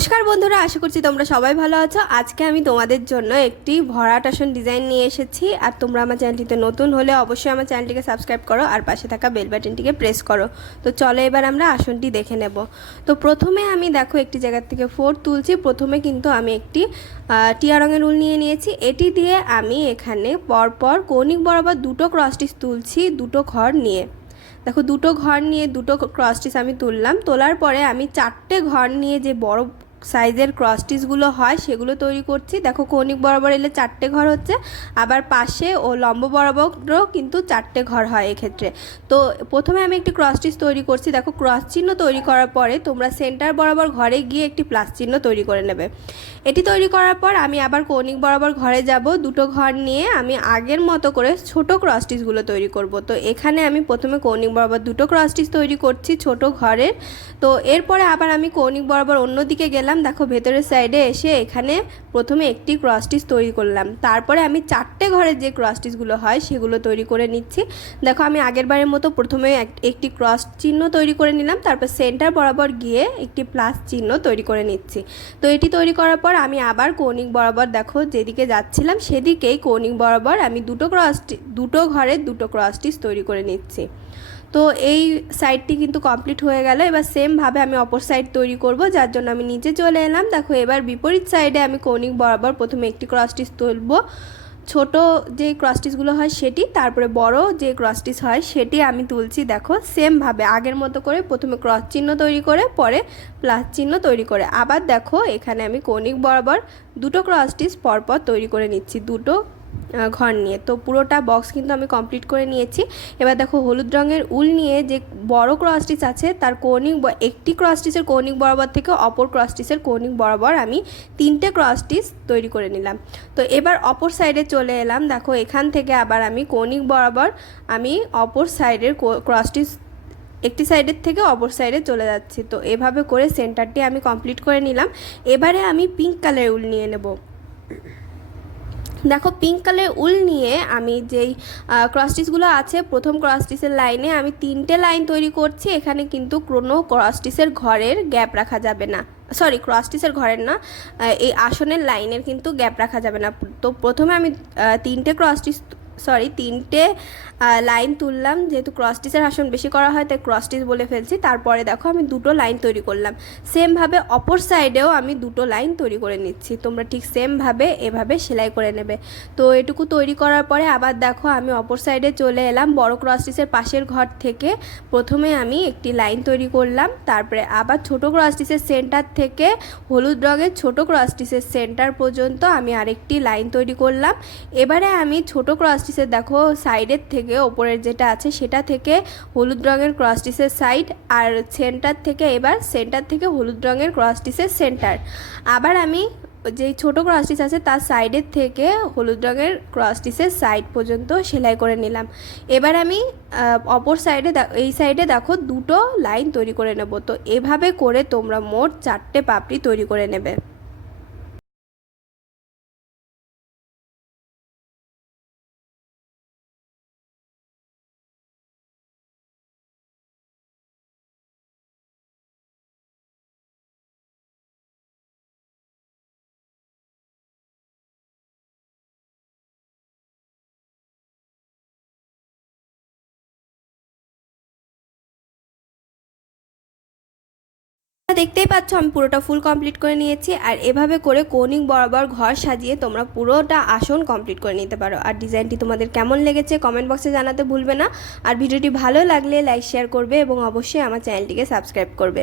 নমস্কার বন্ধুরা, আশা করছি তোমরা সবাই ভালো আছো। আজকে আমি তোমাদের জন্য একটি ভরাট আসন ডিজাইন নিয়ে এসেছি। আর তোমরা আমার চ্যানেলটিতে নতুন হলে অবশ্যই আমার চ্যানেলটিকে সাবস্ক্রাইব করো আর পাশে থাকা বেল বাটনটিকে প্রেস করো। তো চলো এবার আমরা আসনটি দেখে নেব। তো প্রথমে আমি দেখো একটি জায়গা থেকে 4 তুলছি। প্রথমে কিন্তু আমি একটি টিয়া রঙের উল নিয়ে নিয়েছি। এটি দিয়ে আমি এখানে পরপর কৌণিক বরাবর দুটো ক্রস স্টিচ তুলছি, দুটো ঘর নিয়ে। দেখো দুটো ঘর নিয়ে দুটো ক্রস স্টিচ আমি তুললাম। তোলার পরে আমি 4টে ঘর নিয়ে যে বড় সাইজের ক্রস স্টিচগুলো হয় সেগুলো তৈরি করছি। দেখো কৌণিক বরাবর এলে 4টে ঘর হচ্ছে, আবার পাশে ও লম্ব বরাবরও কিন্তু 4টে ঘর হয় এক্ষেত্রে। তো প্রথমে আমি একটি ক্রস স্টিচ তৈরি করছি। দেখো ক্রস চিহ্ন তৈরি করার পরে তোমরা সেন্টার বরাবর ঘরে গিয়ে একটি প্লাস চিহ্ন তৈরি করে নেবে। এটি তৈরি করার পর আমি আবার কৌণিক বরাবর ঘরে যাব। দুটো ঘর নিয়ে আমি আগের মতো করে ছোট ক্রস স্টিচগুলো তৈরি করব। তো এখানে আমি প্রথমে কৌণিক বরাবর দুটো ক্রস স্টিচ তৈরি করছি ছোট ঘরের। তো এরপরে আবার আমি কৌণিক বরাবর অন্যদিকে গেলাম। দেখো ভেতরের সাইডে এসে এখানে প্রথমে একটি ক্রস স্টিচ তৈরি করলাম। তারপরে আমি 4টে ঘরের যে ক্রস স্টিচগুলো হয় সেগুলো তৈরি করে নিচ্ছি। দেখো আমি আগের বারের মতো প্রথমে একটি ক্রস চিহ্ন তৈরি করে নিলাম, তারপর সেন্টার বরাবর গিয়ে একটি প্লাস চিহ্ন তৈরি করে নিচ্ছি। তো এটি তৈরি করার পর আমি আবার কৌণিক বরাবর দেখো যেদিকে যাচ্ছিলাম সেদিকেই কৌণিক বরাবর আমি দুটো ঘরের দুটো ক্রস স্টিচ তৈরি করে নিচ্ছি। তো এই সাইডটি কিন্তু কমপ্লিট হয়ে গেল। এবার সেমভাবে আমি অপর সাইড তৈরি করব, যার জন্য আমি নিচে চলে এলাম। দেখো এবার বিপরীত সাইডে আমি কৌণিক বরাবর প্রথমে একটি ক্রস স্টিচ তুলব, ছোট যে ক্রস স্টিচগুলো হয় সেটি, তারপরে বড় যে ক্রস স্টিচ হয় সেটি আমি তুলছি। দেখো সেমভাবে আগের মতো করে প্রথমে ক্রস চিহ্ন তৈরি করে পরে প্লাস চিহ্ন তৈরি করে আবার দেখো এখানে আমি কৌণিক বরাবর দুটো ক্রস স্টিচ পরপর তৈরি করে নিচ্ছি দুটো ঘর নিয়ে। তো পুরোটা বক্স কিন্তু আমি কমপ্লিট করে নিয়েছি। এবার দেখো হলুদ রঙের উল নিয়ে যে বড় ক্রস স্টিচ আছে তার একটি ক্রস স্টিচের কৌণিক বরাবর থেকে অপর ক্রস স্টিচের কৌণিক বরাবর আমি 3টে ক্রস স্টিচ তৈরি করে নিলাম। তো এবার অপর সাইডে চলে এলাম। দেখো এখান থেকে আবার আমি কৌণিক বরাবর আমি অপর সাইডের ক্রস স্টিচ একটি সাইডের থেকে অপর সাইডে চলে যাচ্ছি। তো এভাবে করে সেন্টারটি আমি কমপ্লিট করে নিলাম। এবারে আমি পিঙ্ক কালারের উল নিয়ে নেব। দেখো পিঙ্ক কালারের উল নিয়ে আমি যেই ক্রস স্টিচগুলো আছে প্রথম ক্রস স্টিচের লাইনে আমি 3টে লাইন তৈরি করছি। এখানে কিন্তু কোনো ক্রস স্টিচের ঘরের গ্যাপ রাখা যাবে না, সরি ক্রস স্টিচের ঘরের না, এই আসনের লাইনের কিন্তু গ্যাপ রাখা যাবে না। তো প্রথমে আমি 3টে লাইন তুললাম, যেহেতু ক্রস স্টিচের আসন বেশি করা হয় তাই ক্রস স্টিচ বলে ফেলছি। তারপরে দেখো আমি দুটো লাইন তৈরি করলাম। সেমভাবে অপর সাইডেও আমি দুটো লাইন তৈরি করে নিচ্ছি। তোমরা ঠিক সেমভাবে এভাবে সেলাই করে নেবে। তো এটুকু তৈরি করার পরে আবার দেখো আমি অপর সাইডে চলে এলাম। বড় ক্রস স্টিচের পাশের ঘর থেকে প্রথমে আমি একটি লাইন তৈরি করলাম, তারপরে আবার ছোট ক্রস স্টিচের সেন্টার থেকে হলুদ রঙের ছোট ক্রস স্টিচের সেন্টার পর্যন্ত আমি আরেকটি লাইন তৈরি করলাম। এবারে আমি ছোট ক্রস স্টিচের দেখো সাইডের থেকে ওপরের যেটা আছে সেটা থেকে হলুদ রঙের ক্রস স্টিচের সাইড আর সেন্টার থেকে হলুদ রঙের ক্রস স্টিচের সেন্টার। আবার আমি যেই ছোট ক্রস স্টিচ আছে তার সাইডের থেকে হলুদ রঙের ক্রস স্টিচের সাইড পর্যন্ত সেলাই করে নিলাম। এবার আমি অপর সাইডে এই সাইডে দেখো দুটো লাইন তৈরি করে নেব। তো এভাবে করে তোমরা মোট 4টে পাপড়ি তৈরি করে নেবে। দেখতেই পাচ্ছ আমি পুরোটা ফুল কমপ্লিট করে নিয়েছি। আর এভাবে করে কৌণিক বরাবর ঘর সাজিয়ে তোমরা পুরোটা আসন কমপ্লিট করে নিতে পারো। আর ডিজাইনটি তোমাদের কেমন লেগেছে কমেন্ট বক্সে জানাতে ভুলবে না। আর ভিডিওটি ভালো লাগলে লাইক শেয়ার করবে এবং অবশ্যই আমার চ্যানেলটিকে সাবস্ক্রাইব করবে।